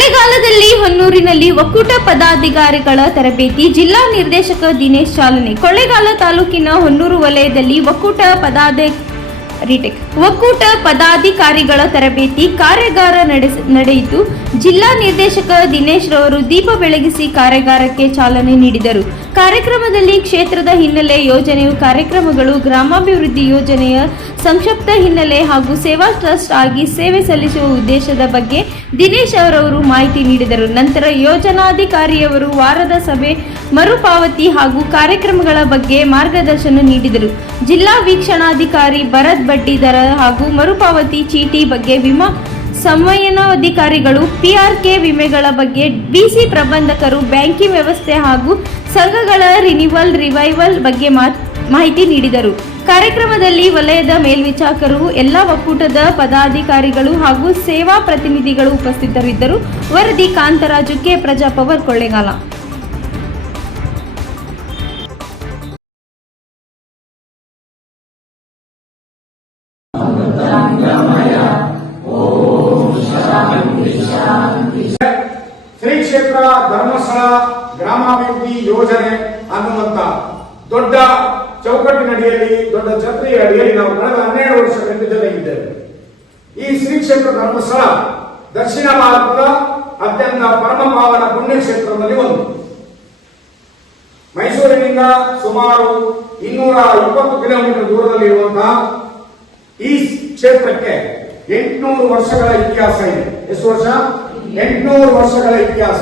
ಕೊಳ್ಳೇಗಾಲದಲ್ಲಿ ಹೊನ್ನೂರಿನಲ್ಲಿ ಒಕ್ಕೂಟ ಪದಾಧಿಕಾರಿಗಳ ತರಬೇತಿ ಜಿಲ್ಲಾ ನಿರ್ದೇಶಕ ದಿನೇಶ್ ಚಾಲನೆ. ಕೊಳ್ಳೇಗಾಲ ತಾಲೂಕಿನ ಹೊನ್ನೂರು ವಲಯದಲ್ಲಿ ಒಕ್ಕೂಟ ಪದಾಧಿಕಾರಿಗಳ ತರಬೇತಿ ಕಾರ್ಯಾಗಾರ ನಡೆಯಿತು. ಜಿಲ್ಲಾ ನಿರ್ದೇಶಕ ದಿನೇಶ್ ರವರು ದೀಪ ಬೆಳಗಿಸಿ ಕಾರ್ಯಾಗಾರಕ್ಕೆ ಚಾಲನೆ ನೀಡಿದರು. ಕಾರ್ಯಕ್ರಮದಲ್ಲಿ ಕ್ಷೇತ್ರದ ಹಿನ್ನೆಲೆ ಯೋಜನೆಯು ಕಾರ್ಯಕ್ರಮಗಳು, ಗ್ರಾಮಾಭಿವೃದ್ಧಿ ಯೋಜನೆಯ ಸಂಕ್ಷಿಪ್ತ ಹಿನ್ನೆಲೆ ಹಾಗೂ ಸೇವಾ ಟ್ರಸ್ಟ್ ಆಗಿ ಸೇವೆ ಸಲ್ಲಿಸುವ ಉದ್ದೇಶದ ಬಗ್ಗೆ ದಿನೇಶ್ ಅವರವರು ಮಾಹಿತಿ ನೀಡಿದರು. ನಂತರ ಯೋಜನಾಧಿಕಾರಿಯವರು ವಾರದ ಸಭೆ, ಮರುಪಾವತಿ ಹಾಗೂ ಕಾರ್ಯಕ್ರಮಗಳ ಬಗ್ಗೆ ಮಾರ್ಗದರ್ಶನ ನೀಡಿದರು. ಜಿಲ್ಲಾ ವೀಕ್ಷಣಾಧಿಕಾರಿ ಭರತ್ ಬಡ್ಡಿದರ ಹಾಗೂ ಮರುಪಾವತಿ ಚೀಟಿ ಬಗ್ಗೆ, ವಿಮಾ ಸಂವಹನಾಧಿಕಾರಿಗಳು PRK ವಿಮೆಗಳ ಬಗ್ಗೆ, BC ಪ್ರಬಂಧಕರು ಬ್ಯಾಂಕಿಂಗ್ ವ್ಯವಸ್ಥೆ ಹಾಗೂ ಸಂಘಗಳ ರಿವೈವಲ್ ಬಗ್ಗೆ ಮಾಹಿತಿ ನೀಡಿದರು. ಕಾರ್ಯಕ್ರಮದಲ್ಲಿ ವಲಯದ ಮೇಲ್ವಿಚಾರಕರು, ಎಲ್ಲ ಒಕ್ಕೂಟದ ಪದಾಧಿಕಾರಿಗಳು ಹಾಗೂ ಸೇವಾ ಪ್ರತಿನಿಧಿಗಳು ಉಪಸ್ಥಿತರಿದ್ದರು. ವರದಿ ಕಾಂತರಾಜು, ಕೆ ಪ್ರಜಾಪವರ್, ಕೊಳ್ಳೇಗಾಲ. ಶ್ರೀ ಕ್ಷೇತ್ರ ಧರ್ಮಸ್ಥಳ ಗ್ರಾಮಾಭಿವೃದ್ಧಿ ಯೋಜನೆ ಅನ್ನುವಂತ ದೊಡ್ಡ ಚೌಕಟ್ಟಿನಡಿಯಲ್ಲಿ, ದೊಡ್ಡ ಛತ್ರಿಯ ಅಡಿಯಲ್ಲಿ ನಾವು ಕಳೆದ 12 ವರ್ಷಗಳಿಂದ ಜೊತೆಗಿದ್ದೇವೆ. ಈ ಶ್ರೀ ಕ್ಷೇತ್ರ ಧರ್ಮಸ್ಥಳ ದಕ್ಷಿಣ ಭಾರತದ ಅತ್ಯಂತ ಪರಮಪಾವನ ಪುಣ್ಯಕ್ಷೇತ್ರದಲ್ಲಿ ಒಂದು. ಮೈಸೂರಿನಿಂದ ಸುಮಾರು 220 ಕಿಲೋಮೀಟರ್ ದೂರದಲ್ಲಿರುವಂತಹ ಈ ಕ್ಷೇತ್ರಕ್ಕೆ 800 ವರ್ಷಗಳ ಇತಿಹಾಸ ಇದೆ. ಎಷ್ಟು ವರ್ಷ? 800 ವರ್ಷಗಳ ಇತಿಹಾಸ